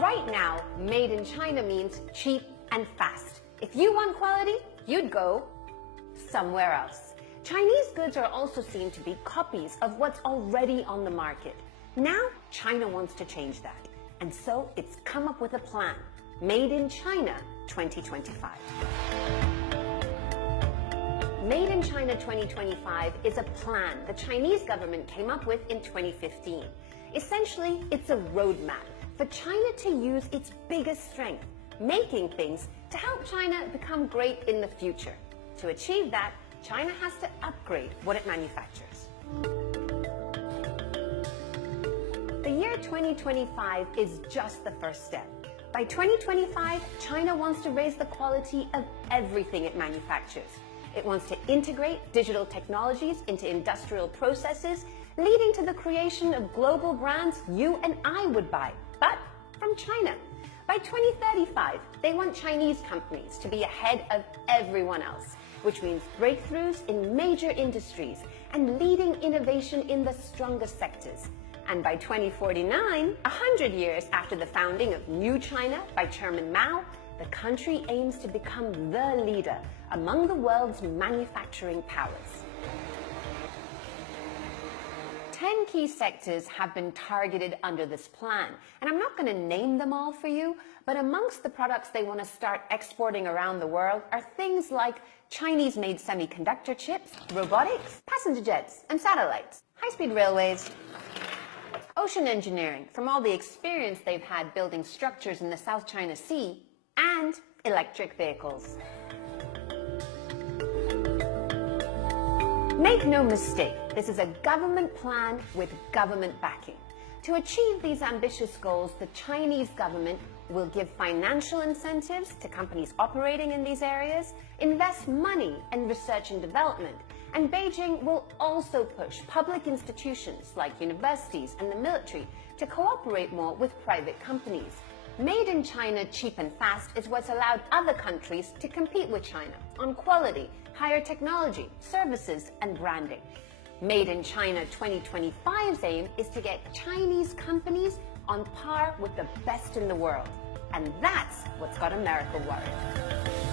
Right now, made in China means cheap and fast. If you want quality, you'd go somewhere else. Chinese goods are also seen to be copies of what's already on the market. Now, China wants to change that. And so it's come up with a plan, Made in China 2025. Made in China 2025 is a plan the Chinese government came up with in 2015. Essentially, it's a roadmap for China to use its biggest strength, making things, to help China become great in the future. To achieve that, China has to upgrade what it manufactures. The year 2025 is just the first step. By 2025, China wants to raise the quality of everything it manufactures. It wants to integrate digital technologies into industrial processes, leading to the creation of global brands you and I would buy, but from China. By 2035, they want Chinese companies to be ahead of everyone else, which means breakthroughs in major industries and leading innovation in the strongest sectors. And by 2049, 100 years after the founding of New China by Chairman Mao, the country aims to become the leader among the world's manufacturing powers. 10 key sectors have been targeted under this plan, and I'm not going to name them all for you, but amongst the products they want to start exporting around the world are things like Chinese-made semiconductor chips, robotics, passenger jets and satellites, high-speed railways, ocean engineering from all the experience they've had building structures in the South China Sea, and electric vehicles. Make no mistake, this is a government plan with government backing. To achieve these ambitious goals, the Chinese government will give financial incentives to companies operating in these areas, invest money in research and development, and Beijing will also push public institutions like universities and the military to cooperate more with private companies. Made in China cheap and fast is what's allowed other countries to compete with China on quality, higher technology, services, and branding. Made in China 2025's aim is to get Chinese companies on par with the best in the world. And that's what's got America worried.